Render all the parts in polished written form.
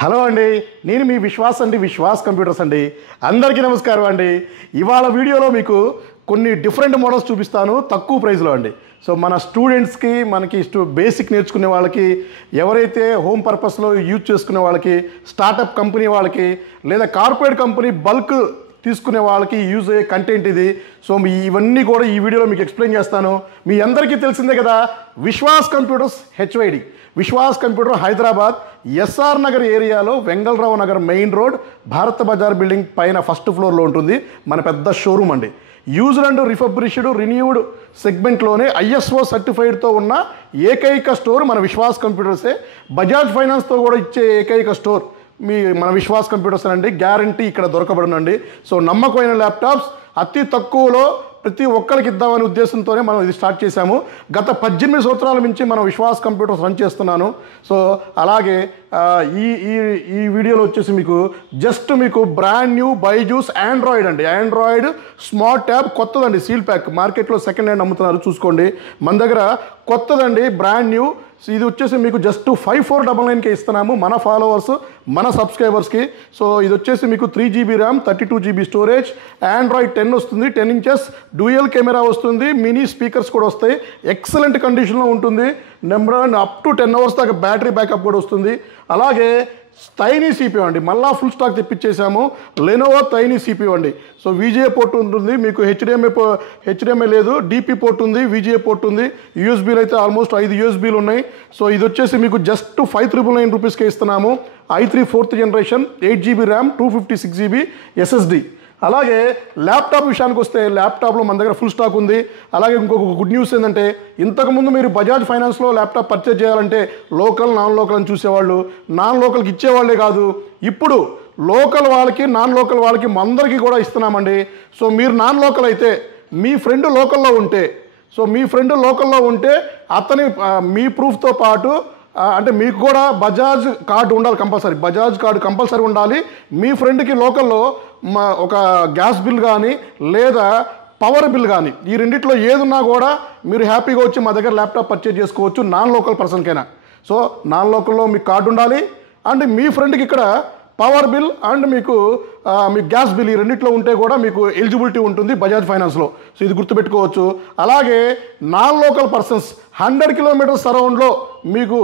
Hello అండి, నేను మీ విశ్వాస్ అండి, విశ్వాస్ కంప్యూటర్స్ అండి. అందరికీ నమస్కారం అండి. ఇవాళ వీడియోలో మీకు కొన్ని డిఫరెంట్ మోడల్స్ చూపిస్తాను తక్కువ ప్రైస్లో అండి. సో మన స్టూడెంట్స్కి, మనకి బేసిక్ నేర్చుకునే వాళ్ళకి, ఎవరైతే హోమ్ పర్పస్లో యూజ్ చేసుకునే వాళ్ళకి, స్టార్టప్ కంపెనీ వాళ్ళకి, లేదా కార్పొరేట్ కంపెనీ బల్క్ తీసుకునే వాళ్ళకి యూజ్ అయ్యే కంటెంట్ ఇది. సో ఇవన్నీ కూడా ఈ వీడియోలో మీకు ఎక్స్ప్లెయిన్ చేస్తాను. మీ అందరికీ తెలిసిందే కదా, Vishwas computers HYD. Vishwas computer Hyderabad SR Nagar ఏరియాలో Vengalrao Nagar main road Bharat Bazar building పైన ఫస్ట్ ఫ్లోర్లో ఉంటుంది మన పెద్ద షోరూమ్ అండి. యూజ్డ్ అండ్ రిఫర్బిష్డ్ రిన్యూడ్ సెగ్మెంట్లోనే ఐఎస్ఓ సర్టిఫైడ్తో ఉన్న ఏకైక స్టోర్ మన విశ్వాస్ కంప్యూటర్సే. బజాజ్ ఫైనాన్స్తో కూడా ఇచ్చే ఏకైక స్టోర్ మన విశ్వాస్ కంప్యూటర్స్ అండి. గ్యారంటీ ఇక్కడ దొరకబడునండి. సో నమ్మకమైన ల్యాప్టాప్స్ అతి తక్కువలో ప్రతి ఒక్కరికి ఇద్దామనే ఉద్దేశంతోనే మనం ఇది స్టార్ట్ చేశాము. గత 18 సంవత్సరాల నుంచి మనం విశ్వాస్ కంప్యూటర్స్ రన్ చేస్తున్నాను. సో అలాగే ఈ వీడియోలో వచ్చేసి మీకు బ్రాండ్ న్యూ బైజూస్ ఆండ్రాయిడ్ అండి. ఆండ్రాయిడ్ స్మార్ట్ ట్యాబ్ కొత్తదండి, సీల్ ప్యాక్. మార్కెట్లో సెకండ్ హ్యాండ్ అమ్ముతున్నారు, చూసుకోండి. మన దగ్గర కొత్తదండి, బ్రాండ్ న్యూ. ఇది వచ్చేసి మీకు జస్ట్ 5499కే ఇస్తున్నాము మన ఫాలోవర్స్, మన సబ్స్క్రైబర్స్కి. సో ఇది వచ్చేసి మీకు 3GB RAM, 32GB storage, Android 10 వస్తుంది, 10 ఇంచెస్ డ్యూయల్ కెమెరా వస్తుంది, మినీ స్పీకర్స్ కూడా వస్తాయి. ఎక్సలెంట్ కండిషన్లో ఉంటుంది. అప్ టు 10 అవర్స్ దాకా బ్యాటరీ బ్యాకప్ కూడా వస్తుంది. అలాగే టైనీ సిపియూ అండి, మళ్ళా ఫుల్ స్టాక్ తెప్పించేసాము. లెనోవో టైనీ సిపియూ అండి. సో విజిఏ పోర్ట్ ఉంటుంది మీకు, హెచ్డిఎంఐ లేదు, డిపి పోర్ట్ ఉంది, విజిఏ పోర్ట్ ఉంది. యూఎస్బీలు అయితే ఆల్మోస్ట్ 5 యూఎస్బీలు ఉన్నాయి. సో ఇది వచ్చేసి మీకు జస్ట్ 5999 రూపీస్కే ఇస్తున్నాము. i3 4th generation, 8GB RAM, 256GB SSD. అలాగే ల్యాప్టాప్ విషయానికి వస్తే, ల్యాప్టాప్లో మన దగ్గర ఫుల్ స్టాక్ ఉంది. అలాగే ఇంకొక గుడ్ న్యూస్ ఏంటంటే, ఇంతకుముందు మీరు బజాజ్ ఫైనాన్స్లో ల్యాప్టాప్ పర్చేజ్ చేయాలంటే లోకల్, నాన్ లోకల్ అని చూసేవాళ్ళు, నాన్ లోకల్కి ఇచ్చేవాళ్ళే కాదు. ఇప్పుడు లోకల్ వాళ్ళకి, నాన్ లోకల్ వాళ్ళకి అందరికీ కూడా ఇస్తున్నామండి. సో మీరు నాన్ లోకల్ అయితే, మీ ఫ్రెండ్ లోకల్లో ఉంటే అతని మీ ప్రూఫ్తో పాటు అంటే మీకు కూడా బజాజ్ కార్డు ఉండాలి కంపల్సరీ. బజాజ్ కార్డు కంపల్సరీ ఉండాలి. మీ ఫ్రెండ్కి లోకల్లో ఒక గ్యాస్ బిల్ కానీ లేదా పవర్ బిల్ కానీ, ఈ రెండిట్లో ఏదున్నా కూడా మీరు హ్యాపీగా వచ్చి మా దగ్గర ల్యాప్టాప్ పర్చేజ్ చేసుకోవచ్చు, నాన్ లోకల్ పర్సన్కైనా. సో నాన్ లోకల్లో మీకు కార్డు ఉండాలి, అండ్ మీ ఫ్రెండ్కి ఇక్కడ పవర్ బిల్ అండ్ మీకు గ్యాస్ బిల్, ఈ రెండిట్లో ఉంటే కూడా మీకు ఎలిజిబిలిటీ ఉంటుంది బజాజ్ ఫైనాన్స్లో. సో ఇది గుర్తుపెట్టుకోవచ్చు. అలాగే నాన్ లోకల్ పర్సన్స్ 100 కిలోమీటర్స్ సరౌండ్లో మీకు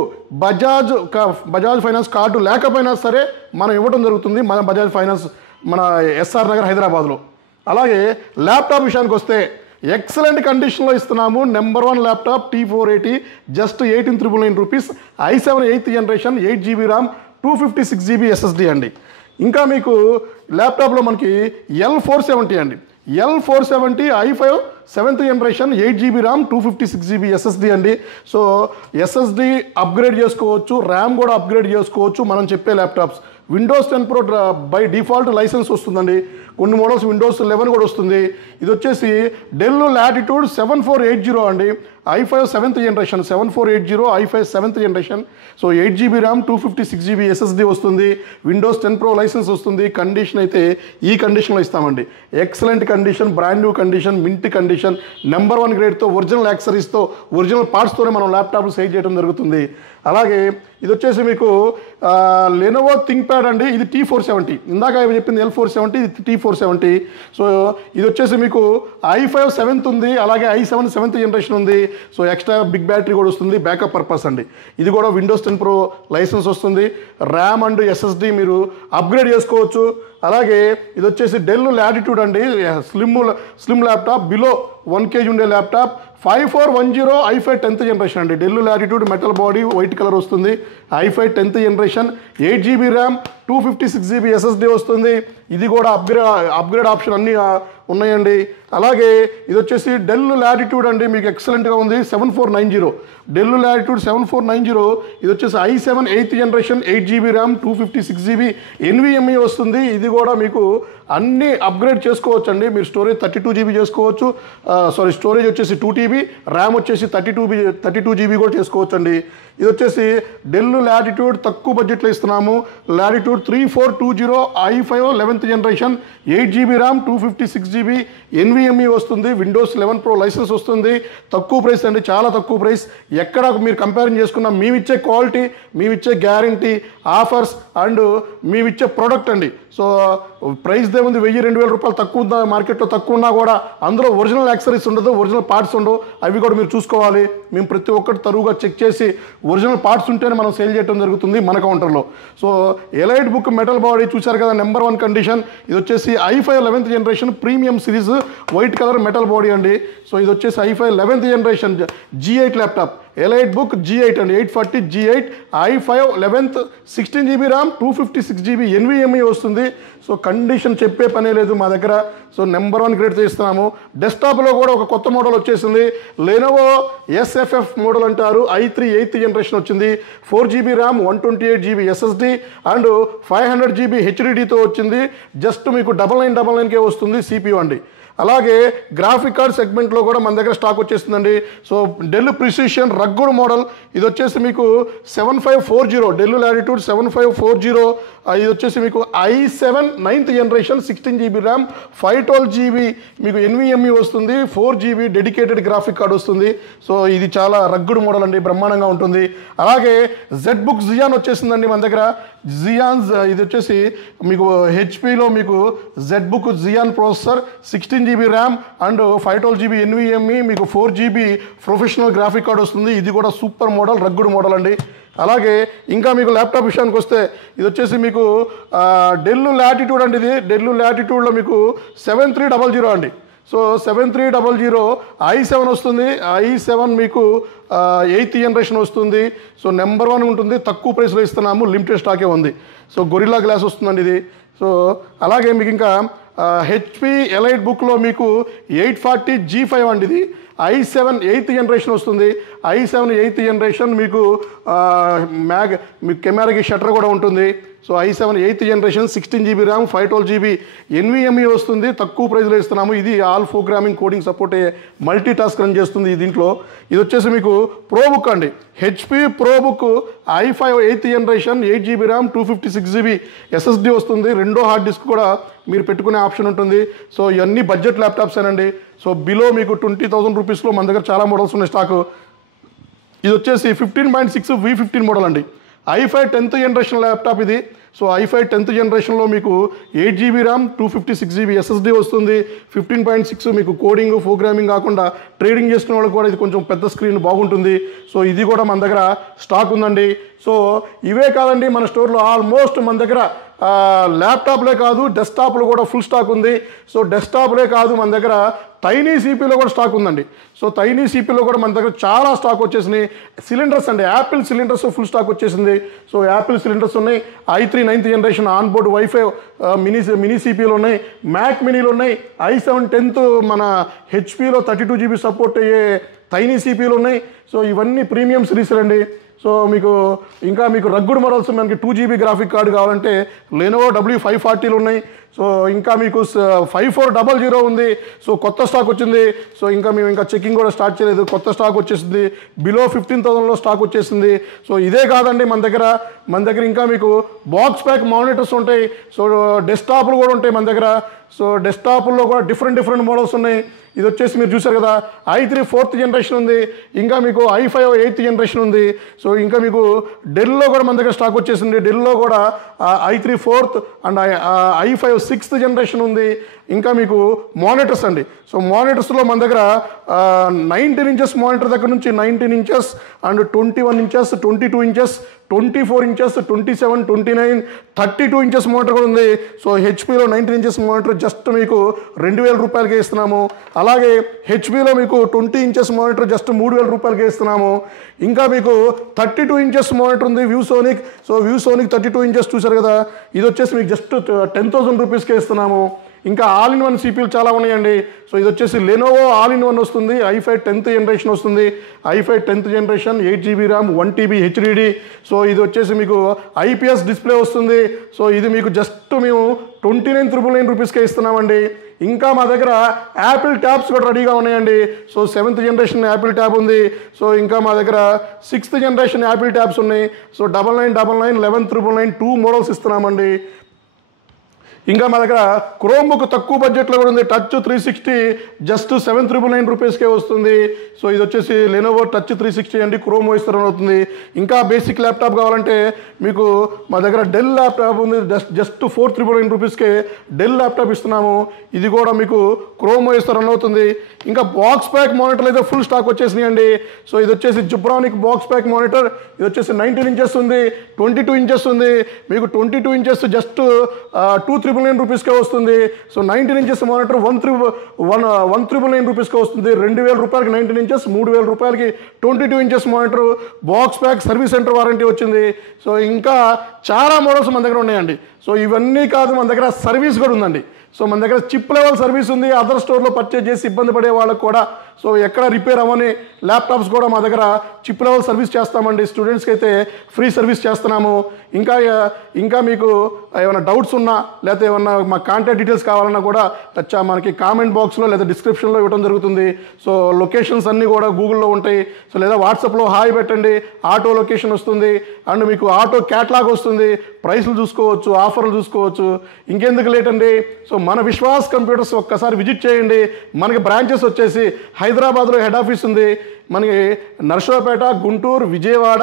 బజాజ్ ఫైనాన్స్ కార్డు లేకపోయినా సరే మనం ఇవ్వడం జరుగుతుంది మన బజాజ్ ఫైనాన్స్, మన ఎస్ఆర్ నగర్ హైదరాబాద్లో. అలాగే ల్యాప్టాప్ విషయానికి వస్తే ఎక్సలెంట్ కండిషన్లో ఇస్తున్నాము. Number 1 laptop T480 just 18,999 rupees, i7 8th generation, 8GB RAM, 256GB SSD అండి. ఇంకా మీకు ల్యాప్టాప్లో మనకి L470 అండి, L470 i5 7th generation, 8GB RAM, 256GB SSD అండి. సో ఎస్ఎస్డి అప్గ్రేడ్ చేసుకోవచ్చు, ర్యామ్ కూడా అప్గ్రేడ్ చేసుకోవచ్చు మనం చెప్పే laptops. Windows 10 Pro by default license వస్తుందండి. కొన్ని మోడల్స్ విండోస్ 11 కూడా వస్తుంది. ఇది వచ్చేసి డెల్ లాటిట్యూడ్ 7480 అండి, i5 7th generation, 7480 i5 7th generation. So 8GB RAM, 256GB SSD వస్తుంది. విండోస్ 10 Pro లైసెన్స్ వస్తుంది. కండిషన్ అయితే ఈ కండిషన్లో ఇస్తామండి. Excellent condition, brand new condition, mint condition, number 1 గ్రేడ్తో, ఒరిజినల్ యాక్సరీస్తో, ఒరిజినల్ పార్ట్స్తోనే మనం ల్యాప్టాప్లు సేల్ చేయడం జరుగుతుంది. అలాగే ఇది వచ్చేసి మీకు లెనోవో థింక్ ప్యాడ్ అండి. ఇది T470, ఇందాక చెప్పింది L470, ఇది T470. సో ఇది వచ్చేసి మీకు i5 7th ఉంది, అలాగే i7 7th జనరేషన్ ఉంది. సో ఎక్స్ట్రా బిగ్ బ్యాటరీ కూడా వస్తుంది, బ్యాకప్ పర్పస్ అండి. ఇది కూడా విండోస్ 10 Pro లైసెన్స్ వస్తుంది. ర్యామ్ అండ్ ఎస్ఎస్డి మీరు అప్గ్రేడ్ చేసుకోవచ్చు. అలాగే ఇది వచ్చేసి డెల్ లాటిట్యూడ్ అండి, స్లిమ్ ల్యాప్టాప్, బిలో 1 kg ఉండే ల్యాప్టాప్, 5410 i5 10th జనరేషన్ అండి. Del latitude, metal body, white colour వస్తుంది, i5 10th generation, 8GB RAM, 256GB SSD వస్తుంది. ఇది కూడా అప్గ్రేడ్ ఆప్షన్ అన్నీ ఉన్నాయండి. అలాగే ఇది వచ్చేసి డెల్ లాటిట్యూడ్ అండి, మీకు ఎక్సలెంట్గా ఉంది, 7490, డెల్ లాటిట్యూడ్ 7490. ఇది వచ్చేసి i7 8th generation, 8GB RAM, 256GB NVMe వస్తుంది. ఇది కూడా మీకు అన్నీ అప్గ్రేడ్ చేసుకోవచ్చు అండి. మీరు స్టోరేజ్ 32GB చేసుకోవచ్చు, స్టోరేజ్ వచ్చేసి 2TB, ర్యామ్ వచ్చేసి 32GB కూడా చేసుకోవచ్చు అండి. ఇది వచ్చేసి డెల్ లాటిట్యూడ్ తక్కువ బడ్జెట్లో ఇస్తున్నాము. Latitude 3420 i5 11th generation 8GB RAM 256GB NVMe వస్తుంది. విండోస్ 11 Pro లైసెన్స్ వస్తుంది. తక్కువ ప్రైస్ అండి, చాలా తక్కువ ప్రైస్. ఎక్కడ మీరు కంపేరింగ్ చేసుకున్నా మేమిచ్చే క్వాలిటీ, మేమిచ్చే గ్యారంటీ, ఆఫర్స్ అండ్ మేమిచ్చే ప్రోడక్ట్ అండి. సో ప్రైస్ దేముంది, 1000-2000 రూపాయలు తక్కువ ఉందా మార్కెట్లో, తక్కువ ఉన్నా కూడా అందులో ఒరిజినల్ యాక్సరీస్ ఉండదు, ఒరిజినల్ పార్ట్స్ ఉండవు. అవి కూడా మీరు చూసుకోవాలి. మేము ప్రతి ఒక్కటి తరువుగా చెక్ చేసి ఒరిజినల్ పార్ట్స్ ఉంటేనే మనం సేల్ చేయడం జరుగుతుంది మన కౌంటర్లో. So EliteBook metal body చూశారు కదా, నెంబర్ 1 కండిషన్. ఇది వచ్చేసి i5 11th generation premium series white colour metal body అండి. సో ఇది వచ్చేసి i5 11th generation G8 laptop, elite book G8 అండి, 840 G8 i5 11th 16GB RAM 256GB NVMe వస్తుంది. So condition చెప్పే పనే లేదు మా దగ్గర. సో నెంబర్ 1 గ్రేడ్ చేస్తున్నాము. డెస్క్టాప్లో కూడా ఒక కొత్త మోడల్ వచ్చేసింది, లెనోవో SFF మోడల్ అంటారు. i3 8th జనరేషన్ వచ్చింది. 4GB RAM 128GB SSD and 500GB HDDతో వచ్చింది. జస్ట్ మీకు 9999కే వస్తుంది CPU అండి. అలాగే గ్రాఫిక్ కార్డ్ సెగ్మెంట్లో కూడా మన దగ్గర స్టాక్ వచ్చేస్తుందండి. So Dell Precision rugged model, ఇది వచ్చేసి మీకు 7540 డెల్ లాటిట్యూడ్ 7540. ఇది వచ్చేసి మీకు i7 9th generation 16GB RAM 512GB మీకు NVMe వస్తుంది. 4GB డెడికేటెడ్ గ్రాఫిక్ కార్డ్ వస్తుంది. సో ఇది చాలా రగ్గుడ్ మోడల్ అండి, బ్రహ్మాండంగా ఉంటుంది. అలాగే జెడ్ బుక్ జియాన్ వచ్చేసిందండి మన దగ్గర. జియాన్ ఇది వచ్చేసి మీకు హెచ్పిలో మీకు ZBook Xeon processor 16GB RAM and 512GB NVMe మీకు 4GB ప్రొఫెషనల్ గ్రాఫిక్ కార్డ్ వస్తుంది. ఇది కూడా సూపర్ మోడల్, రగ్గుడ్ మోడల్ అండి. అలాగే ఇంకా మీకు ల్యాప్టాప్ విషయానికి వస్తే ఇది వచ్చేసి మీకు డెల్ లాటిట్యూడ్ అండి. ఇది డెల్ లాటిట్యూడ్లో మీకు 7300 అండి. సో 7300 i7 వస్తుంది. i7 మీకు 8th జనరేషన్ వస్తుంది. సో నెంబర్ 1 ఉంటుంది, తక్కువ ప్రైస్లో ఇస్తున్నాము, లిమిటెడ్ స్టాకే ఉంది. సో గొరిల్లా గ్లాస్ వస్తుందండి ఇది. సో అలాగే మీకు ఇంకా హెచ్పి ఎలైట్ బుక్లో మీకు 840 G5 అండి. ఇది i7 8th జనరేషన్ వస్తుంది. i7 8th జనరేషన్ మీకు మీకు కెమెరాకి షట్టర్ కూడా ఉంటుంది. So i7 8th generation 16GB RAM 512GB NVMe వస్తుంది. తక్కువ ప్రైస్లో ఇస్తున్నాము. ఇది ఆల్ ప్రోగ్రామింగ్ కోడింగ్ సపోర్ట్ అయ్యే మల్టీ టాస్క్ రన్ చేస్తుంది దీంట్లో. ఇది వచ్చేసి మీకు ప్రో బుక్ అండి, HP pro book i5 8th generation 8GB RAM 256GB SSD వస్తుంది. రెండో హార్డ్ డిస్క్ కూడా మీరు పెట్టుకునే ఆప్షన్ ఉంటుంది. సో ఇవన్నీ బడ్జెట్ ల్యాప్టాప్స్ ఏనండి. సో బిలో మీకు 20,000 రూపీస్లో మన దగ్గర చాలా మోడల్స్ ఉన్నాయి స్టాకు. ఇది వచ్చేసి 15.6 V15 మోడల్ అండి. i5 10th జనరేషన్ ల్యాప్టాప్ ఇది. సో i5 10th జనరేషన్లో మీకు 8GB ర్యామ్ 256GB SSD వస్తుంది. 15.6 మీకు కోడింగ్ ప్రోగ్రామింగ్ కాకుండా ట్రేడింగ్ చేసుకునే వాళ్ళకి కూడా ఇది కొంచెం పెద్ద స్క్రీన్ బాగుంటుంది. సో ఇది కూడా మన దగ్గర స్టాక్ ఉందండి. సో ఇవే కాదండి, మన స్టోర్లో ఆల్మోస్ట్ మన దగ్గర ల్యాప్టాప్లే కాదు డెస్క్టాప్లో కూడా ఫుల్ స్టాక్ ఉంది. సో డెస్క్టాప్లే కాదు మన దగ్గర టైనీ సిపిలో కూడా స్టాక్ ఉందండి. సో టైనీ సిపిలో కూడా మన దగ్గర చాలా స్టాక్ వచ్చేసినాయి. సిలిండర్స్ అండి, యాపిల్ సిలిండర్స్ ఫుల్ స్టాక్ వచ్చేసింది. సో యాపిల్ సిలిండర్స్ ఉన్నాయి. i3 9th generation on board wifi mini సిపిలు ఉన్నాయి, మ్యాక్ మినీలు ఉన్నాయి. i7 10th మన హెచ్పిలో 32GB సపోర్ట్ అయ్యే టైనీ సిపిలు ఉన్నాయి. సో ఇవన్నీ ప్రీమియం సిరీస్ అండి. సో మీకు ఇంకా మీకు రగ్గుడ్ మోడల్స్ మనకి 2GB గ్రాఫిక్ కార్డు కావాలంటే లెనోవో W540లు ఉన్నాయి. సో ఇంకా మీకు 5400 ఉంది. సో కొత్త స్టాక్ వచ్చింది. సో ఇంకా మేము ఇంకా చెకింగ్ కూడా స్టార్ట్ చేయలేదు, కొత్త స్టాక్ వచ్చేసింది. బిలో 15,000లో స్టాక్ వచ్చేసింది. సో ఇదే కాదండి మన దగ్గర ఇంకా మీకు బాక్స్ ప్యాక్ మానిటర్స్ ఉంటాయి. సో డెస్క్టాప్లు కూడా ఉంటాయి మన దగ్గర. సో డెస్క్టాప్లో కూడా డిఫరెంట్ మోడల్స్ ఉన్నాయి. ఇది వచ్చేసి మీరు చూసారు కదా, i3 4th జనరేషన్ ఉంది. ఇంకా మీకు i5 8th జనరేషన్ ఉంది. సో ఇంకా మీకు డెల్లో కూడా మన దగ్గర స్టాక్ వచ్చేసింది. డెల్లో కూడా i3 4th and i5 6th generation ఉంది. ఇంకా మీకు మానిటర్స్ అండి. సో మానిటర్స్లో మన దగ్గర 19 ఇంచెస్ మానిటర్ దగ్గర నుంచి 19 inches and 21 inches 22 inches 24 inches 27 29 32 inches monitor కూడా ఉంది. సో హెచ్పిలో 19 ఇంచెస్ మానిటర్ జస్ట్ మీకు 2,000 రూపాయలకే ఇస్తున్నాము. అలాగే హెచ్పిలో మీకు 20 ఇంచెస్ మానిటర్ జస్ట్ 3,000 రూపాయలకే ఇస్తున్నాము. ఇంకా మీకు 32 ఇంచెస్ మానిటర్ ఉంది వ్యూసోనిక్. సో వ్యూసోనిక్ 32 ఇంచెస్ చూసారు కదా, ఇది వచ్చేసి మీకు జస్ట్ 10,000 రూపీస్కే ఇస్తున్నాము. ఇంకా ఆల్ ఇన్ వన్ సిపియూలు చాలా ఉన్నాయండి. సో ఇది వచ్చేసి లెనోవో ఆల్ ఇన్ వన్ వస్తుంది, i5 10th జనరేషన్ వస్తుంది, i5 10th generation 8GB RAM 1TB HDD. So ఇది వచ్చేసి మీకు ఐపీఎస్ డిస్ప్లే వస్తుంది. సో ఇది మీకు జస్ట్ మేము 29,999 రూపీస్కే ఇస్తున్నామండి. ఇంకా మా దగ్గర యాపిల్ ట్యాబ్స్ కూడా రెడీగా ఉన్నాయండి. So 7th generation Apple tab ఉంది. సో ఇంకా మా దగ్గర 6th జనరేషన్ యాపిల్ ట్యాబ్స్ ఉన్నాయి. సో 9999, 11,999 2 మోడల్స్ ఇస్తున్నామండి. ఇంకా మా దగ్గర క్రోమ్ బుక్ తక్కువ బడ్జెట్లో కూడా ఉంది, టచ్ 360 జస్ట్ 7,999 రూపీస్కే వస్తుంది. సో ఇది వచ్చేసి లెనోవో టచ్ 360 అండి, క్రోమ్ వాయిస్ రన్ అవుతుంది. ఇంకా బేసిక్ ల్యాప్టాప్ కావాలంటే మీకు మా దగ్గర డెల్ ల్యాప్టాప్ ఉంది, జస్ట్ 4,999 రూపీస్కే డెల్ ల్యాప్టాప్ ఇస్తున్నాము. ఇది కూడా మీకు క్రోమ్ వాయిస్ రన్ అవుతుంది. ఇంకా బాక్స్ ప్యాక్ మానిటర్లు అయితే ఫుల్ స్టాక్ వచ్చేసినాయండి. సో ఇది వచ్చేసి జుబ్రానిక్ బాక్స్ ప్యాక్ మానిటర్, ఇది వచ్చేసి 19 ఇంచెస్ ఉంది, 22 ఇంచెస్ ఉంది. మీకు 22 ఇంచెస్ జస్ట్ 2,999 రూపీస్కే వస్తుంది. సో 19 ఇంచెస్ మానిటర్ 1,999 రూపీస్కే వస్తుంది. 2,000 రూపాయలకి 19 ఇంచెస్, 3,000 రూపాయలకి 22 inches monitor. Box pack service centre warranty వచ్చింది. సో ఇంకా చాలా మోడల్స్ మన దగ్గర ఉన్నాయండి. సో ఇవన్నీ కాదు, మన దగ్గర సర్వీస్ కూడా ఉందండి. సో మన దగ్గర చిప్ లెవెల్ సర్వీస్ ఉంది. అదర్ స్టోర్లో పర్చేజ్ చేసి ఇబ్బంది పడే వాళ్ళకు కూడా సో ఎక్కడ రిపేర్ అవ్వని ల్యాప్టాప్స్ కూడా మా దగ్గర చిప్ లెవెల్ సర్వీస్ చేస్తామండి. స్టూడెంట్స్కి అయితే ఫ్రీ సర్వీస్ చేస్తున్నాము. ఇంకా మీకు ఏమైనా డౌట్స్ ఉన్నా లేకపోతే ఏమన్నా మా కాంటాక్ట్ డీటెయిల్స్ కావాలన్నా కూడా మనకి కామెంట్ బాక్స్లో లేదా డిస్క్రిప్షన్లో ఇవ్వడం జరుగుతుంది. సో లొకేషన్స్ అన్నీ కూడా గూగుల్లో ఉంటాయి. సో లేదా వాట్సాప్లో హాయ్ పెట్టండి, ఆటో లొకేషన్ వస్తుంది. అండ్ మీకు ఆటో క్యాట్లాగ్ వస్తుంది, ప్రైస్లు చూసుకోవచ్చు, ఆఫర్లు చూసుకోవచ్చు. ఇంకెందుకు లేట్ అండి. సో మన విశ్వాస్ కంప్యూటర్స్ ఒక్కసారి విజిట్ చేయండి. మనకి బ్రాంచెస్ వచ్చేసి హైదరాబాద్లో హెడ్ ఆఫీస్ ఉంది, మనకి నర్సరావుపేట, గుంటూరు, విజయవాడ,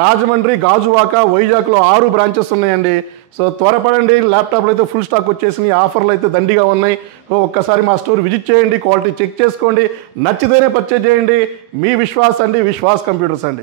రాజమండ్రి, గాజువాక, వైజాగ్లో 6 బ్రాంచెస్ ఉన్నాయండి. సో త్వరపడండి, ల్యాప్టాప్లు అయితే ఫుల్ స్టాక్ వచ్చేసినాయి, ఆఫర్లు అయితే దండిగా ఉన్నాయి. సో ఒక్కసారి మా స్టోర్ విజిట్ చేయండి, క్వాలిటీ చెక్ చేసుకోండి, నచ్చితేనే పర్చేజ్ చేయండి. మీ విశ్వాస్ అండి, విశ్వాస్ కంప్యూటర్స్ అండి.